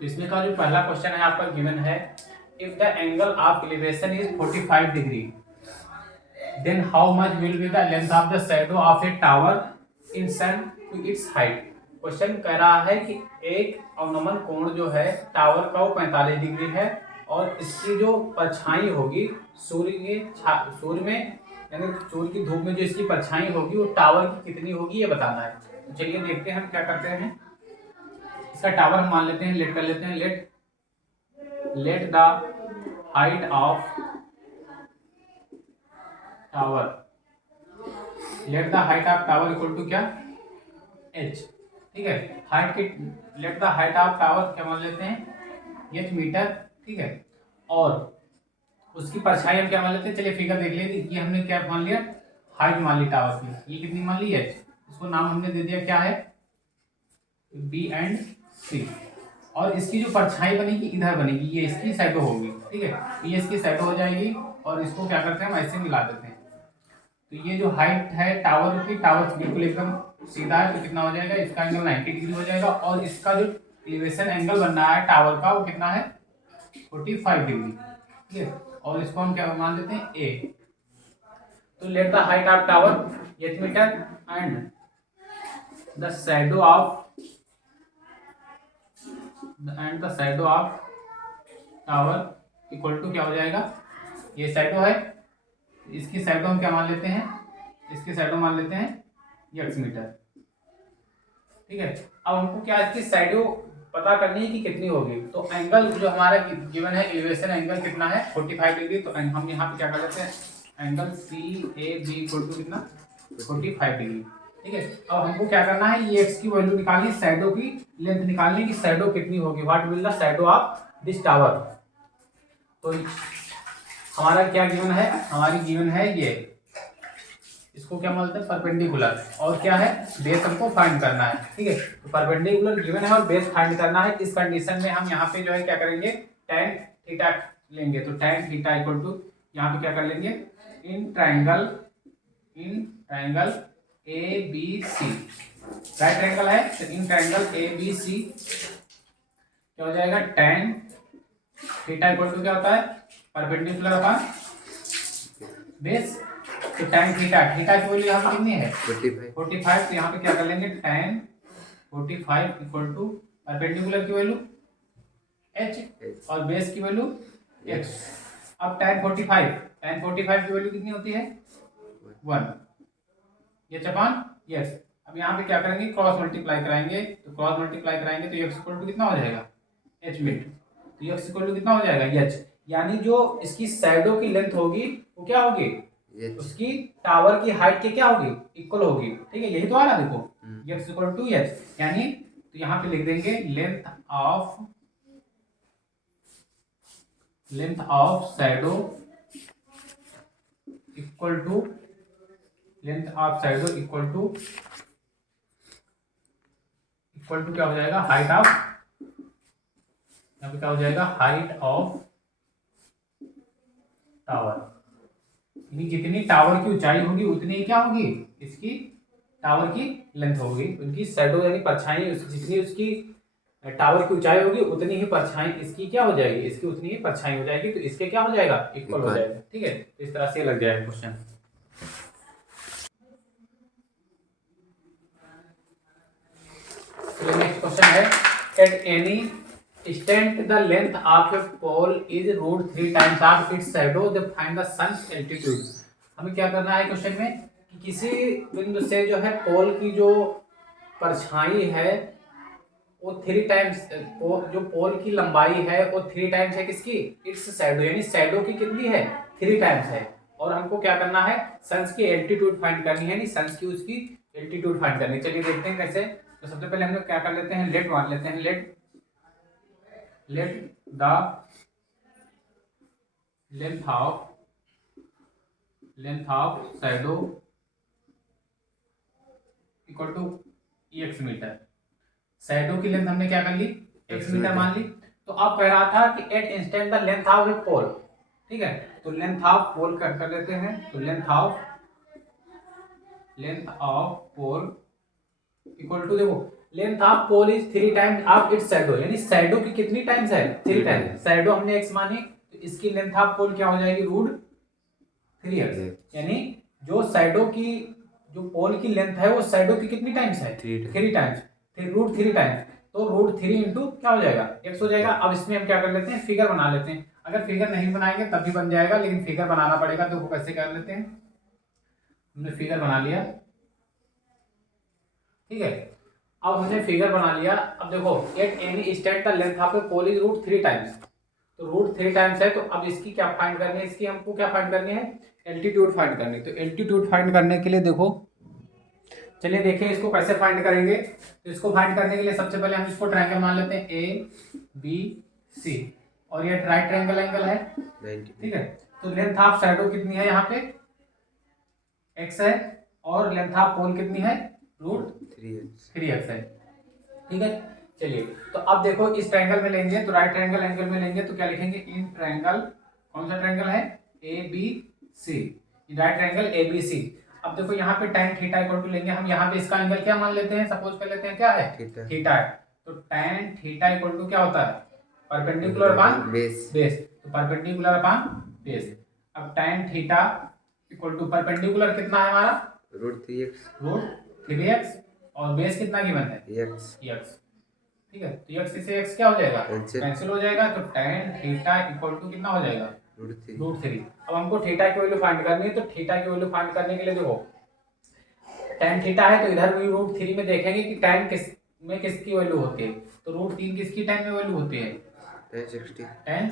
तो इसमें का जो पहला क्वेश्चन है आपका गिवन है, if the angle of elevation is 45 degree then how much will be the length of the shadow of a tower in sun to its height. Question कह रहा है कि एक अवनमन कोण जो है टावर का वो 45 डिग्री है और इसकी जो परछाई होगी सूर्य में यानी सूर्य की धूप में जो इसकी परछाई होगी वो टावर की कितनी होगी ये बताना है। तो चलिए देखते हैं हम क्या करते हैं। इसका टावर हम मान लेते हैं, लेट कर लेते हैं, let the height of tower, let the height of tower equal to क्या, h। ठीक है, हाइट की let the height of tower क्या मान लेते हैं, h मीटर। ठीक है, और उसकी परछाई हम क्या मान लेते हैं, चलिए फिगर देख लेंगे। ये हमने क्या मान लिया, हाइट मान ली टावर की, ये कितनी मान ली, h। इसको नाम हमने दे दिया क्या है, b एंड c। और इसकी जो परछाई बनेगी इधर बनेगी, ये इसकी शैडो होगी। ठीक है, ये इसकी शैडो हो जाएगी और इसको क्या करते हैं हम ऐसे मिला देते हैं। तो ये जो हाइट है टावर की, टावर बिल्कुल एकदम सीधा है तो कितना हो जाएगा, इसका एंगल 90 डिग्री हो जाएगा और इसका जो एलिवेशन एंगल बन रहा है टावर का वो कितना है, 45 डिग्री। ठीक है, और इसको हम क्या मान लेते हैं, a। तो let the height of tower 8 metre and the shadow of tower equal to क्या हो जाएगा, ये शैडो है, इसकी शैडो हम क्या मान लेते हैं, इसकी शैडो मान लेते हैं x मीटर। ठीक है, अब हमको क्या इसकी शैडो पता करनी है कि कितनी होगी। तो एंगल जो हमारा गिवन है, एलिवेशन एंगल कितना है, 45 डिग्री। तो हम यहाँ पे क्या कर लेते हैं, एंगल CAB इक्वल टू कितना, 45 डिग्री। ठीक है, अब हमको क्या करना है, ये x की वैल्यू निकालनी, शैडो की लेंथ निकालनी कि शैडो कितनी होगी, what will the shadow of this tower. तो हमारा क्या गिवन है, हमारी गिवन है ये, इसको क्या बोलते हैं, परपेंडिकुलर, और क्या है, बेस हमको फाइंड करना है। ठीक है, तो परपेंडिकुलर गिवन है और बेस फाइंड करना है। इस कंडीशन में हम यहाँ पे जो है क्या करेंगे, tan थीटा लेंगे। तो tan थीटा इक्वल टू यहाँ पे क्या कर लेंगे, in triangle ABC, right triangle है तो इन ट्राइंगल ABC क्या हो जाएगा, tan थीटा इक्वल टू क्या होता है, परपेंडिकुलर अपॉन बेस। तो tan थीटा, थीटा की वैल्यू यहाँ पे कितनी है, 45। तो यहाँ पे क्या कर लेंगे, tan 45 इक्वल टू परपेंडिकुलर की वैल्यू h और बेस की वैल्यू x। अब tan 45 की वैल्यू कितनी होती है, 1, ये चपान यस। अब यहाँ पे क्या करेंगे, क्रॉस मल्टीप्लाई कराएंगे। तो क्रॉस मल्टीप्लाई कराएंगे तो x इक्वल टू कितना हो जाएगा, h मीटर। तो x इक्वल टू कितना हो जाएगा, h। यानी जो इसकी शैडो की लेंथ होगी वो क्या होगी, उसकी टावर की हाइट के क्या होगी, इक्वल होगी। ठीक है, यही तो आ रहा देखो, x इक्वल टू h। यानी तो यहाँ पे लिख देंगे length of shadow equal to क्या हो जाएगा, हाइट ऑफ, यहाँ पे क्या हो जाएगा, हाइट ऑफ टावर। यानी जितनी टावर की ऊंचाई होगी उतनी ही क्या होगी, इसकी टावर की लेंथ होगी। उनकी शैडो यानी परछाई जितनी उसकी टावर की ऊंचाई होगी उतनी ही परछाई इसकी क्या हो जाएगी, इसकी उतनी ही परछाई हो जाएगी। तो इसके क्या हो जाएगा, इक्वल हो जाएगा। ठीक है, तो इस तरह से लग जाएगा क्वेश्चन। नेक्स्ट क्वेश्चन है, at any extent the length of a pole is √3 times of its shadow, then find the sun's altitude। हमें क्या करना है क्वेश्चन में कि किसी बिंदु से जो है पोल की जो परछाई है वो 3 टाइम्स, जो पोल की लंबाई है वो 3 टाइम्स है किसकी, इट्स शैडो, यानी शैडो की कितनी है, 3 टाइम्स है। और हमको क्या करना है, सन्स की एल्टीट्यूड फाइंड करनी है, यानी सन्स की उसकी एल्टीट्यूड फाइंड करनी है। चलिए देखते हैं कैसे। तो सबसे पहले हम लोग क्या कर लेते हैं, लेट मान लेते हैं, let the length of shadow equal to x metre. Shadow की लेंथ हमने क्या कर ली, x मीटर मान ली। तो अब कह रहा था कि at instant the length of a pole. ठीक है, तो लेंथ ऑफ पोल कर लेते हैं। तो length of pole equal to, देखो length of pole is 3 times of its shadow, यानी शैडो की कितनी टाइम्स है? 3 टाइम्स। शैडो हमने x मानी तो इसकी लेंथ ऑफ पोल क्या हो जाएगी? √3x। यानी जो शैडो की जो पोल की लेंथ है वो शैडो की कितनी टाइम्स है? 3 टाइम्स। फिर √3 टाइम्स, तो √3 इंटू क्या हो जाएगा? x हो जाएगा। अब इसमें हम क्या कर लेते हैं? फिगर बना लेते हैं। अगर फिगर नहीं बनाएंगे तब भी बन जाएगा, लेकिन फिगर बनाना पड़ेगा। देखो कैसे कर लेते हैं। हमने फिगर बना लिया, ठीक है। अब हमने फिगर बना लिया। अब देखो, at any state the length of a pole is √3 times, तो √3 टाइम्स है। तो अब इसकी क्या फाइंड करनी है? इसकी हमको क्या फाइंड करनी है? एल्टीट्यूड फाइंड करनी है। तो एल्टीट्यूड फाइंड करने के लिए देखो, चलिए देखिए इसको कैसे फाइंड करेंगे। तो इसको फाइंड करने के लिए सबसे पहले हम इसको ट्रायंगल मान लेते हैं ABC, और ये राइट ट्रायंगल एंगल है, ठीक है। तो लेंथ ऑफ शैडो कितनी है? यहाँ पे x है, और लेंथ ऑफ पोल कितनी है? √3x है, ठीक है। चलिए, तो अब देखो इस ट्रायंगल में लेंगे तो राइट ट्रायंगल एंगल में लेंगे तो क्या लिखेंगे? इन ट्रायंगल, कौन सा ट्रायंगल है? ABC, right triangle ABC। अब देखो यहाँ पे tan थीटा इक्वल टू लेंगे हम, यहाँ पे इसका एंगल क्या मान लेते हैं? सपोज कर लेते हैं क्या है? थीटा है। तो tan थीटा इक्वल टू क्या होता है? Perpendicular upon base. तो परपेंडिकुलर अपॉन बेस। अब tan theta equal to perpendicular कितना है हमारा? √3x, और बेस कितना गिवन है? x, ठीक है। तो x से x क्या हो जाएगा? कैंसिल हो जाएगा। तो tan थीटा इक्वल टू कितना हो जाएगा? √3। अब हमको थीटा की वैल्यू फाइंड करनी है। तो थीटा की वैल्यू फाइंड करने के लिए देखो, tan थीटा है तो इधर भी √3 में देखेंगे कि tan किसकी वैल्यू होती है। तो √3 किसकी tan में वैल्यू होती है? tan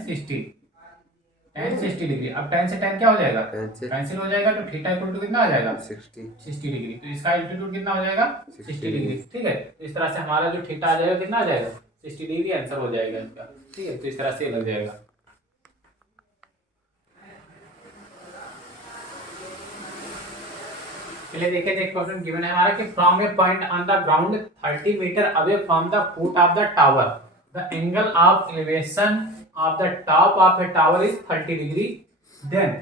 60 degree. अब tan से tan क्या हो जाएगा? कैंसिल हो जाएगा। तो थीटा इक्वल टू कितना आ जाएगा? 60 डिग्री। तो इसका एल्टीट्यूड कितना हो जाएगा? 60 डिग्री, ठीक है। तो इस तरह से हमारा जो थीटा आ जाएगा कितना आ जाएगा? 60 डिग्री आंसर हो जाएगा इसका, ठीक है। तो इस तरह से लग जाएगा। चलिए देखिए, एक क्वेश्चन गिवन है हमारा कि from a point on the ground 30 metre away from the foot of the tower the angle of elevation of the top of a tower is 30 degree, then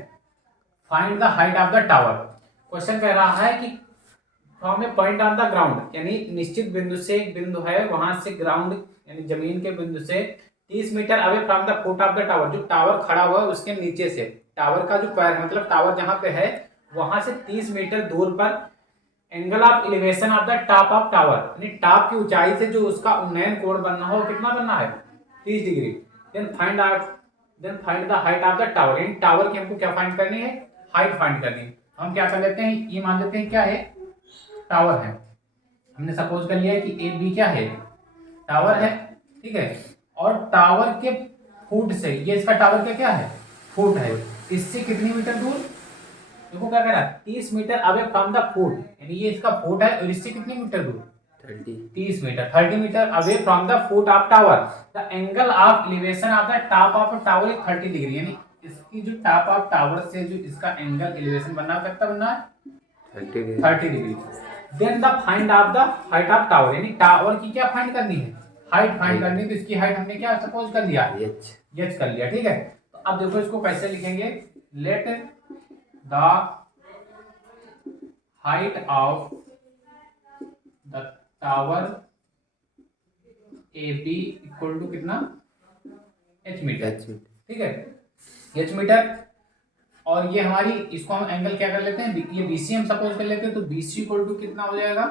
find the height of the tower. Question कह रहा है कि from a point on the ground, यानी निश्चित बिंदु से एक बिंदु है, वहां से ग्राउंड यानी जमीन के बिंदु से 30 metre away from the foot of the tower, जो टावर खड़ा हुआ है उसके नीचे से, टावर का जो पैर मतलब टावर जहां पे है वहां से 30 मीटर दूर पर angle of elevation of the top of tower, यानी टॉप की ऊंचाई से जो उसका उन्नयन कोण बनना हो कितना बनना है? 30 degree. Then find the height of the tower, यानी टावर की हमको क्या फाइंड करनी है? हाइट फाइंड करनी है। हम क्या कर लेते हैं, ये मान लेते हैं क्या है? टावर है। हमने सपोज कर लिया है कि ए बी क्या है? टावर है, ठीक है। और टावर के फुट से, ये इसका टावर का क्या है? फुट है। इससे कितनी मीटर दूर? देखो क्या कह रहा है? 30 metre away from the foot, यानी ये इसका फुट है और इससे कितनी मीटर दूर? 30 metre. 30 metre away from the foot of tower the angle of elevation of the top of tower is 30 degree, यानी इसकी जो टॉप ऑफ टावर से जो इसका एंगल एलिवेशन बनना है कितना बनना है? 30 degree. Then the find of the height of tower, यानी टावर की क्या फाइंड करनी है? हाइट फाइंड करनी है। तो इसकी हाइट हमने क्या सपोज कर लिया? h कर लिया, ठीक है। तो अब देखो इसको कैसे लिखेंगे? Let the height of the tower A B equal to कितना? h मीटर, ठीक है। h metre. और ये हमारी, इसको हम एंगल क्या कर लेते हैं? ये BC हम सपोज कर लेते हैं। तो BC इक्वल टू कितना हो जाएगा?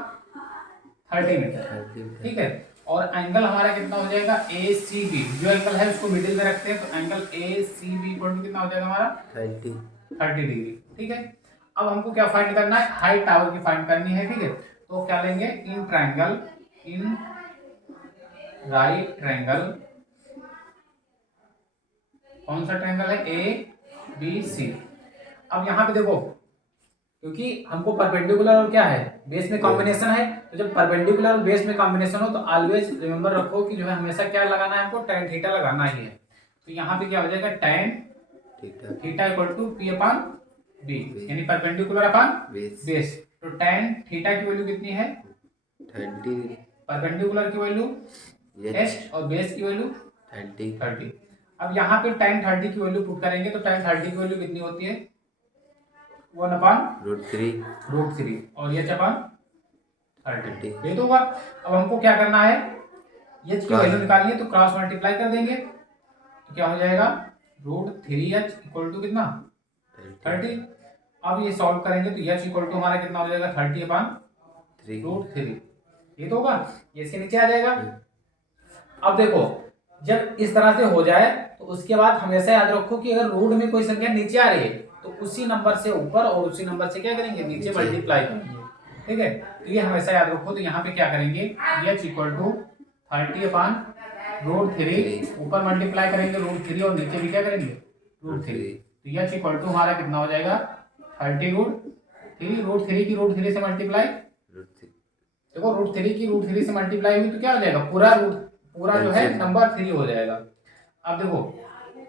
30 मीटर, ठीक है। और एंगल हमारा कितना हो जाएगा? ACB, जो एंगल है उसको मिडिल में रखते हैं। तो एंगल ACB इक्वल टू कितना हो जाएगा हमारा? 30 डिग्री, ठीक है। अब हमको क्या फाइंड करना है? हाइट टावर की फाइंड करनी है, ठीक है। तो क्या लेंगे? In triangle, in right triangle, कौन सा ट्रायंगल है? ABC। अब यहाँ पे देखो, क्योंकि हमको परपेंडिकुलर और क्या है? बेस में कॉम्बिनेशन है। तो जब परपेंडिकुलर और बेस में कॉम्बिनेशन हो तो ऑलवेज रिमेंबर रखो कि जो है हमेशा क्या लगाना है? हमको tan थीटा लगाना ही है। तो यहाँ पे क्या हो जाएगा? tan theta equal to P upon B, यानी परपेंडिकुलर अपॉन बेस। तो tan थीटा की वैल्यू कितनी है? 30, परपेंडिकुलर की वैल्यू h और बेस की वैल्यू 30। अब यहाँ पे tan 30 की वैल्यू पुट करेंगे तो tan 30 की वैल्यू कितनी होती है? 1 अपॉन √3 और h अपॉन 30, ये तो होगा। अब हमको क्या करना है, एच की वैल्यू निकालनी है, तो क्रॉस मल्टीप्लाई कर देंगे, तो क्या हो जाएगा, √3h इक्वल टू कितना, 30। अब ये सॉल्व करेंगे तो h इक्वल टू हमारा कितना हो जाएगा, 30/√3, ये तो होगा, ये इसके नीचे आ जाएगा। अब देखो, जब इस तरह से हो जाए तो उसके बाद हमेशा याद रखो कि अगर रूट में कोई संख्या नीचे आ रही है तो उसी नंबर से ऊपर और उसी नंबर से क्या करेंगे, नीचे मल्टीप्लाई करेंगे, ठीक है। तो ये हमेशा याद रखो। तो यहाँ पे क्या करेंगे, h इक्वल टू 30/√3, ऊपर मल्टीप्लाई करेंगे √3 और नीचे भी क्या करेंगे, √3। तो h इक्वल टू हमारा कितना हो जाएगा, 30√3, √3 की √3 से मल्टीप्लाई, देखो √3 की √3 से मल्टीप्लाई हुई तो क्या हो जाएगा, पूरा जो है नंबर 3 हो जाएगा। अब देखो,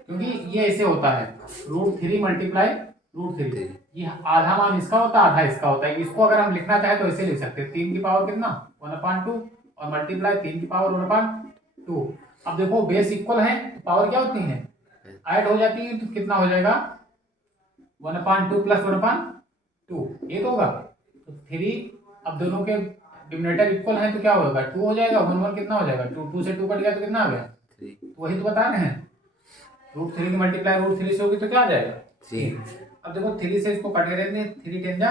क्योंकि ये ऐसे होता है, √3 मल्टीप्लाई √3, ये आधा मान इसका होता है, आधा इसका होता है। इसको अगर हम लिखना चाहे तो ऐसे लिख सकते हैं, 3 की पावर कितना, 1/2, और मल्टीप्लाई 3 की पावर 1/2। अब देखो बेस इक्वल है तो पावर क्या होती है, ऐड हो जाती है, तो कितना हो जाएगा, 1/2 + 1/2, ये तो होगा। तो 3, अब दोनों के डिनोमिनेटर इक्वल है तो क्या होगा, 2 हो जाएगा, 1 कितना हो जाएगा, 2 से 2 कट गया तो कितना आ गया, 3। तो वही तो बता रहे हैं, √3 की मल्टीप्लाई √3 से होगी तो क्या आ जाएगा, 3। अब देखो 3 से इसको काट के रहते हैं, 3 10 जा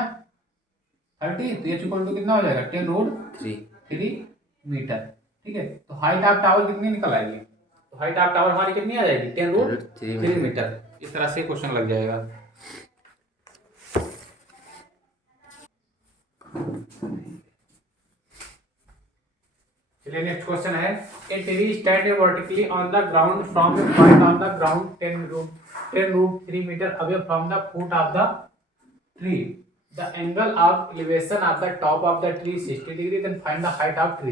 30, तो h इक्वल टू कितना हो जाएगा, 10√3 मीटर, ठीक है। तो हाइट ऑफ टावर कितनी निकल आएगी, तो हाइट ऑफ टावर हमारी कितनी आ जाएगी, 10√3 मीटर। इस तरह से क्वेश्चन लग जाएगा। चलिए नेक्स्ट क्वेश्चन है, a tree stand vertically on the ground from a point on the ground 10√3 metre away from the foot of the tree, the angle of elevation of the top of the tree 60 degree, then find the height of tree.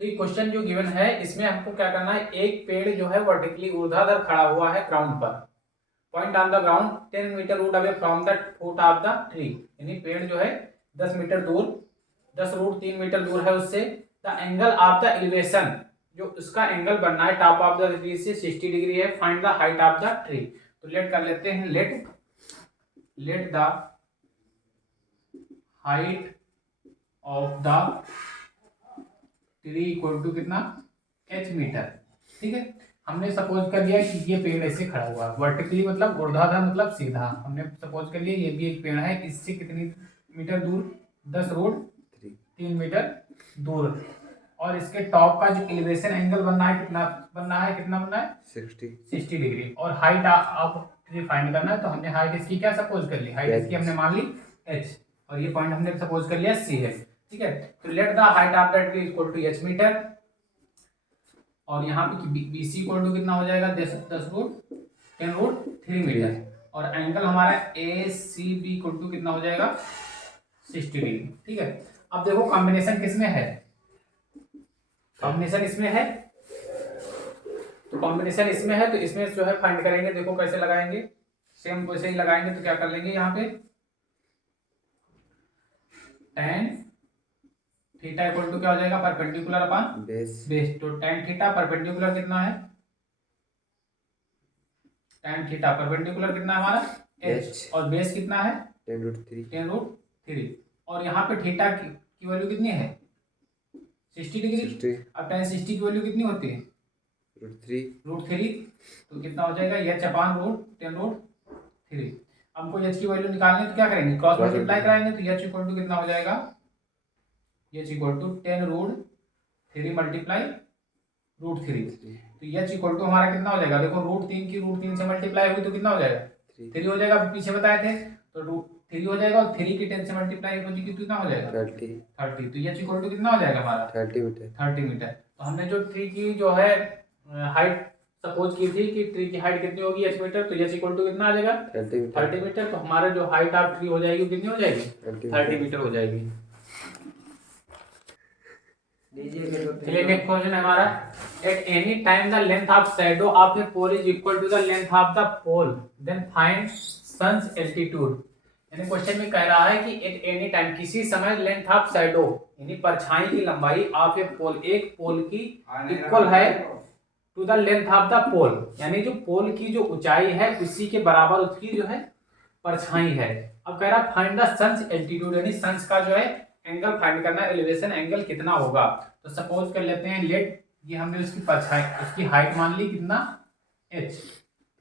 तो ये question जो given है इसमें हमको क्या करना है, एक पेड़ जो है वर्टिकली ऊर्ध्वाधर खड़ा हुआ है ग्राउंड पर, point on the ground 10 metre root away from the foot of the tree, यानी पेड़ जो है 10 मीटर दूर, 10√3 मीटर दूर है उससे। The angle of the elevation, जो उसका एंगल बनना है टॉप ऑफ द ट्री से 60 डिग्री है। Find the height of the tree, तो लेट कर लेते हैं, let the height of the tree equal to कितना, h मीटर, ठीक है। हमने सपोज कर लिया कि ये पेड़ ऐसे खड़ा हुआ है वर्टिकली, मतलब ऊर्ध्वाधर मतलब सीधा, हमने सपोज कर लिया ये भी एक पेड़ है, इससे कितनी मीटर दूर, 10√3 मीटर दूर, और इसके टॉप का जो एलिवेशन एंगल बनना है कितना बनना है 60 डिग्री, और हाइट ऑफ ट्री फाइंड करना है। तो हमने हाइट इसकी क्या सपोज कर ली, हाइट इसकी हमने मान ली h, और ये पॉइंट हमने सपोज कर लिया c है, ठीक है। तो let the height of the tree equal to h metre, और यहाँ पे BC इक्वल टू कितना हो जाएगा, 10√3 मीटर, और एंगल हमारा ACB इक्वल टू कितना हो जाएगा, 60 डिग्री, ठीक है। अब देखो कॉम्बिनेशन किसमें है, कॉम्बिनेशन इसमें है, तो कॉम्बिनेशन इसमें है, तो इसमें जो है फाइंड करेंगे। देखो कैसे लगाएंगे, सेम वैसे ही लगाएंगे। तो क्या कर लेंगे, यहाँ पे tan थीटा इक्वल टू क्या हो जाएगा, परपेंडिकुलर अपॉन बेस। तो tan थीटा परपेंडिकुलर कितना है, tan थीटा परपेंडिकुलर कितना है हमारा h, और बेस कितना है 10√3, और यहाँ पे थीटा की वैल्यू कितनी है 60 डिग्री। अब tan 60 की वैल्यू कितनी होती है, √3, तो कितना हो जाएगा h/10√3। हमको h की वैल्यू निकालनी है तो क्या करेंगे, क्रॉस मल्टीप्लाई कराएंगे, तो h इक्वल टू कितना हो जाएगा, h इक्वल टू 10√3 मल्टीप्लाई √3, तो h इक्वल टू हमारा कितना हो जाएगा, देखो √3 की √3 से मल्टीप्लाई हुई तो कितना हो जाएगा, 3 हो जाएगा, पीछे बताए थे। तो 3 हो जाएगा, और 3 की 10 से मल्टीप्लाई हो जाएगी तो कितना हो जाएगा 30, तो h इक्वल टू कितना हो जाएगा हमारा 30 मीटर। तो हमने जो ट्री की जो है हाइट सपोज की थी कि ट्री की हाइट कितनी होगी h मीटर, तो h इक्वल टू कितना आ जाएगा 30 मीटर। तो हमारा जो हाइट ऑफ ट्री हो जाएगी कितनी हो जाएगी 30 मीटर हो जाएगी। चलिए नेक्स्ट क्वेश्चन है हमारा, at any time the length of shadow of a pole is equal to the length of the pole, then find sun's altitude. यानी क्वेश्चन में कह रहा है कि एट एनी टाइम किसी समय लेंथ ऑफ शैडो यानी परछाई की लंबाई ऑफ ए पोल, एक पोल की इक्वल है to the length of the pole, यानी जो पोल की जो ऊंचाई है उसी के बराबर उसकी जो है परछाई है। अब कह रहा फाइंड द सन्स एल्टीट्यूड, यानी सन्स का जो है एंगल फाइंड करना है, एलिवेशन एंगल कितना होगा। तो सपोज कर लेते हैं लेट, ये हमने उसकी उसकी हाइट मान ली कितना, h,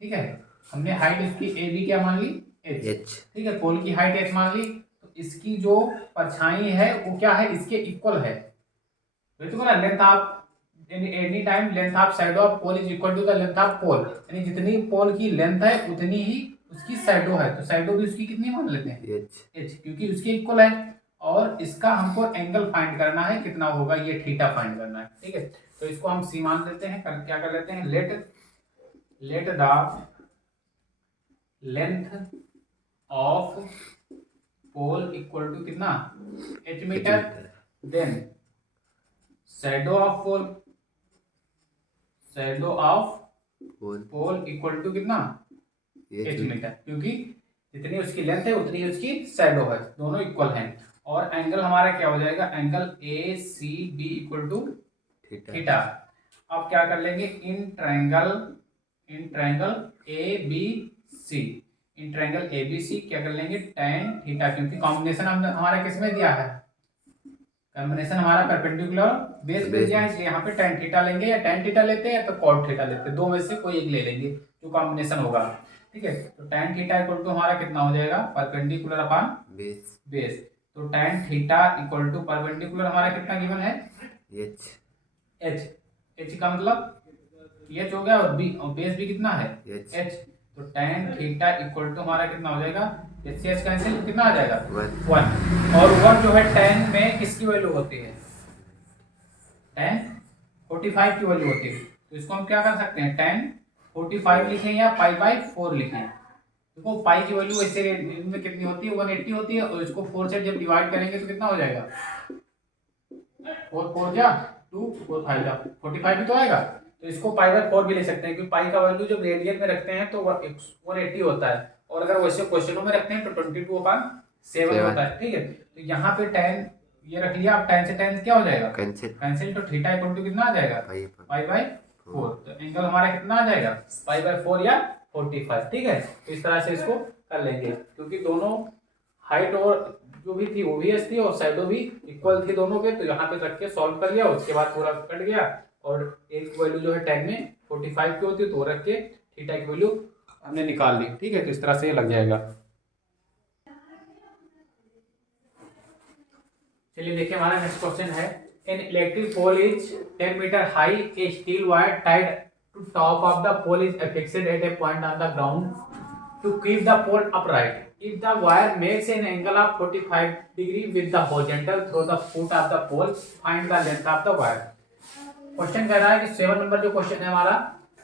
ठीक है। हमने हाइट इसकी ए बी क्या मान ली, h, ठीक है। पोल की हाइट h मान ली, तो इसकी जो परछाई है वो क्या है, इसके इक्वल है। तो बोला length of any time length of shadow of pole is equal to the length of pole, यानी जितनी पोल की लेंथ है उतनी ही उसकी शैडो है। तो शैडो भी उसकी कितनी मान लेते हैं, h, क्योंकि उसके इक्वल है। और इसका हमको एंगल फाइंड करना है कितना होगा, ये थीटा फाइंड करना है, ठीक है। तो इसको हम सी मान लेते हैं, क्या कर लेते हैं, let the length of pole equal to कितना, h metre, then shadow of pole equal to कितना, h मीटर, क्योंकि जितनी उसकी लेंथ है उतनी उसकी शैडो है, दोनों इक्वल हैं। और एंगल हमारा क्या हो जाएगा, angle A C B equal to theta. अब क्या कर लेंगे, in triangle A B C, in triangle A B C क्या कर लेंगे, tan थीटा, क्योंकि कॉम्बिनेशन हमारा किस में दिया है, कॉम्बिनेशन हमारा परपेंडिकुलर बेस पे दिया है, इसलिए यहाँ पे tan थीटा लेंगे, या tan थीटा लेते हैं या तो cot थीटा लेते हैं, दो में से कोई एक ले लेंगे जो कॉम्बिनेशन होगा, ठीक है। तो tan थीटा इक्वल टू हमारा कितना हो जाएगा, परपेंडिकुलर अपॉन बेस। तो tan theta equal to perpendicular हमारा कितना गिवन है, h का मतलब h हो गया, और b और बेस भी कितना है, h। तो tan थीटा इक्वल टू हमारा कितना हो जाएगा, h से h कैंसिल, कितना आ जाएगा 1। और 1 जो है tan में किसकी वैल्यू होती है, tan 45 की वैल्यू होती है। तो इसको हम क्या कर सकते हैं, tan 45 लिखें या पाई बाय 4 लिखें। देखो पाई की वैल्यू ऐसे में कितनी होती है, 180 होती है, और इसको 4 से जब डिवाइड करेंगे तो कितना हो जाएगा, 4 4 जा 2 4 5 जा 45 भी तो आएगा। तो इसको पाई बाय 4 भी ले सकते हैं, क्योंकि पाई का वैल्यू जब रेडियन में रखते हैं तो 180 होता है, और अगर वैसे क्वेश्चनों में रखते हैं तो 22/7 होता है, ठीक है। तो यहाँ पे tan ये रख लिया, अब tan से tan क्या हो जाएगा, कैंसिल। तो थीटा इक्वल टू कितना आ जाएगा, पाई बाय 4। तो एंगल हमारा कितना आ जाएगा, पाई बाय 4 या 45, ठीक है। तो इस तरह से इसको कर लेंगे, क्योंकि दोनों हाइट और जो भी थी वो भी एस थी और शैडो भी इक्वल थी दोनों के। तो यहाँ पे रख के सॉल्व कर लिया, उसके बाद पूरा कट गया, और एक वैल्यू जो है tan में 45 की होती है, तो वो रख के थीटा की वैल्यू हमने निकाल ली, ठीक है। तो इस तरह से ये लग जाएगा। चलिए देखिए हमारा नेक्स्ट क्वेश्चन है, an electric pole is 10 metre high, a steel wire tied to top of the pole is affixed at a point on the ground to keep the pole upright. If the wire makes an angle of 45 degree with the horizontal through the foot of the pole, find the length of the wire. Question कह रहा है कि 7 number जो question है हमारा,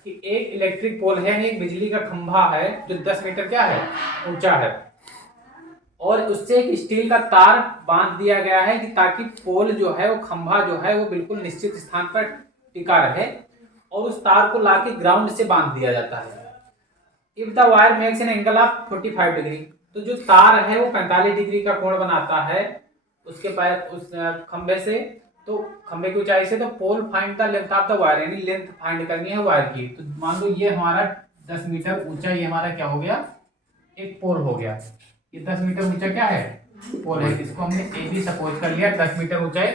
कि एक electric pole है, एक बिजली का खंभा है जो 10 मीटर क्या है, ऊंचा है, और उससे एक स्टील का तार बांध दिया गया है कि ताकि पोल जो है वो खंभा जो है वो बिल्कुल निश्चित स्थान पर टिका रहे, और उस तार को लाके ग्राउंड से बांध दिया जाता है। If the wire makes an angle of 45 degree, तो जो तार है वो 45 डिग्री का कोण बनाता है उसके पैर उस खंभे से, तो खंभे की ऊंचाई से, तो pole find the length of the wire, यानी लेंथ फाइंड करनी है वायर की। तो मान लो ये हमारा 10 मीटर ऊंचा, ये हमारा क्या हो गया, एक पोल हो गया। ये 10 मीटर ऊंचा क्या है, पोल है, इसको हमने ए बी सपोज कर लिया, 10 मीटर ऊंचाई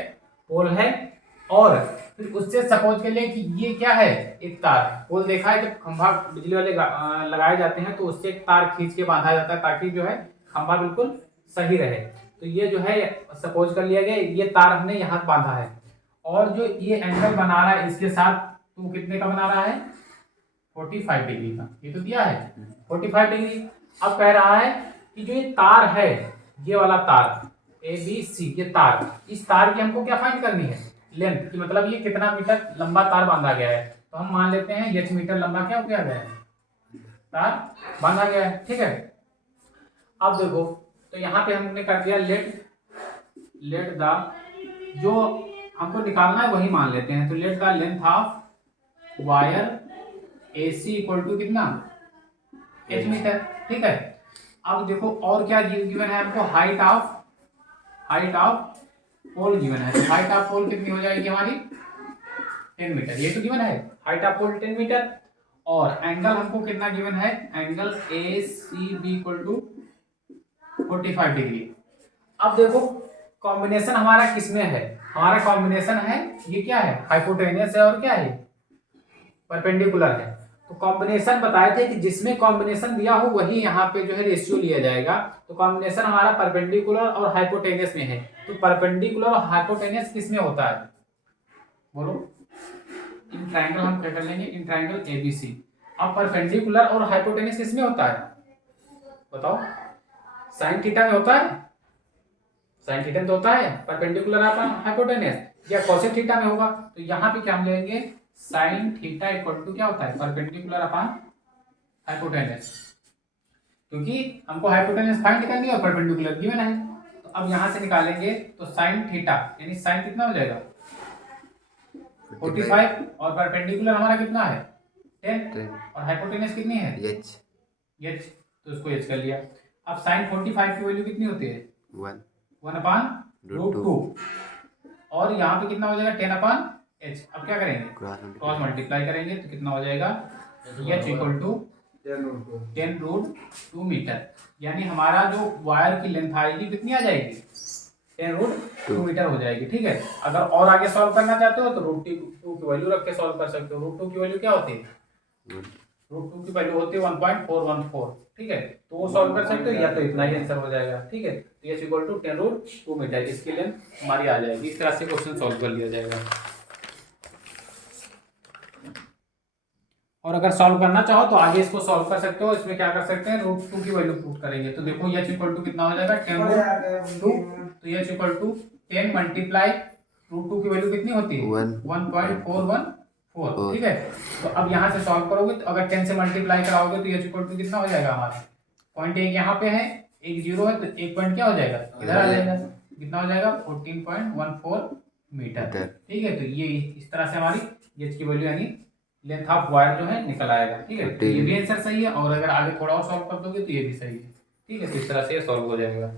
पोल है। और फिर उससे सपोज कर लिया कि ये क्या है, एक तार। पोल देखा है जब खंभा बिजली वाले लगाए जाते हैं तो उससे एक तार खींच के बांधा जाता है ताकि जो है खंभा बिल्कुल सही रहे। तो ये जो है सपोज कर लिया गया, ये तार हमने यहाँ बांधा है, और जो ये एंगल बना रहा है इसके साथ, तो कितने का बना रहा है, 45 डिग्री का, ये तो दिया है 45 डिग्री। अब कह रहा है कि जो ये तार है, ये वाला तार ए बी सी, ये तार, इस तार की हमको क्या फाइंड करनी है, लेंथ की, मतलब ये कितना मीटर लंबा तार बांधा गया है। तो हम मान लेते हैं h मीटर लंबा क्या हो गया है, तार बांधा गया है, ठीक है। अब देखो, तो यहाँ पे हमने कर दिया लेट द, जो हमको निकालना है वही मान लेते हैं। तो let the length of wire A C equal to कितना, h मीटर, ठीक है। अब देखो और क्या गिवन है हमको, हाइट ऑफ पोल गिवन है। तो हाइट ऑफ पोल कितनी हो जाएगी हमारी, 10 मीटर, ये तो गिवन है, हाइट ऑफ पोल 10 मीटर। और एंगल हमको कितना गिवन है, angle A C B equal to 45 degree. अब देखो कॉम्बिनेशन हमारा किसमें है, हमारा कॉम्बिनेशन है ये क्या है, हाइपोटेनियस है और क्या है, परपेंडिकुलर है। तो कॉम्बिनेशन बताए थे कि जिसमें कॉम्बिनेशन दिया हो वही यहाँ पे जो है रेशियो लिया जाएगा। तो कॉम्बिनेशन हमारा परपेंडिकुलर और हाइपोटेनियस में है। तो परपेंडिकुलर और हाइपोटेनियस किसमें होता है, बोलो। इन ट्राइंगल हम क्या कर लेंगे, इन ट्राइंगल एबीसी। अब परपेंडिकुलर और हाइपोटेनियस किसमें होता है, बताओ। साइन थीटा में होता है, साइन थीटा में तो होता है परपेंडिकुलर अपन हाइपोटेनियस, या कोसेक थीटा में होगा। तो यहाँ पे क्या हम लेंगे, साइन थीटा इक्वल टू क्या होता है, परपेंडिकुलर अपन हाइपोटेनियस, क्योंकि हमको हाइपोटेनियस फाइंड करनी है और परपेंडिकुलर गिवन है। तो अब यहाँ से निकालेंगे तो साइन थीटा यानी साइन कितना हो जाएगा 45 और परपेंडिकुलर हमारा कितना है 10 और हाइपोटेनियस कितनी है h, तो इसको h कर लिया। अब साइन 45 की वैल्यू कितनी होती है 1/√2 और यहाँ पे कितना हो जाएगा 10/h। अब क्या करेंगे क्रॉस मल्टीप्लाई करेंगे तो कितना हो जाएगा h इक्वल टू 10√2 मीटर, यानी हमारा जो वायर की लेंथ आएगी कितनी आ जाएगी 10√2 मीटर हो जाएगी। ठीक है, अगर और आगे सॉल्व करना चाहते हो तो √2 की वैल्यू रख के सॉल्व कर सकते हो। √2 की वैल्यू क्या होती है, √2 की वैल्यू होती है 1.414। ठीक है, तो वो सॉल्व कर सकते हो या तो इतना ही आंसर हो जाएगा। ठीक है, तो h इक्वल टू 10√2 मीटर इसकी लेंथ हमारी आ जाएगी। इस तरह से क्वेश्चन सॉल्व कर लिया जाएगा। और अगर सॉल्व करना चाहो तो आगे इसको सॉल्व कर सकते हो। इसमें क्या कर सकते हैं, √2 की वैल्यू पुट करेंगे तो देखो h इक्वल टू कितना हो जाएगा 10√2। तो h इक्वल टू 10 मल्टीप्लाई √2 की वैल्यू कितनी होती है 1.414। ठीक है, तो अब यहाँ से सॉल्व करोगे तो अगर 10 से मल्टीप्लाई कराओगे तो h इक्वल टू कितना हो जाएगा हमारा, पॉइंट एक यहाँ पे है एक जीरो है तो एक पॉइंट क्या हो जाएगा इधर आ जाएगा, कितना हो जाएगा 14.14 मीटर। ठीक है, तो ये इस तरह से हमारी h की वैल्यू यानी लेंथ ऑफ वायर जो है निकल आएगा। ठीक है, तो ये भी आंसर सही है और अगर आगे थोड़ा और सॉल्व कर दोगे तो ये भी सही है। ठीक है, तो इस तरह से ये सॉल्व हो जाएगा।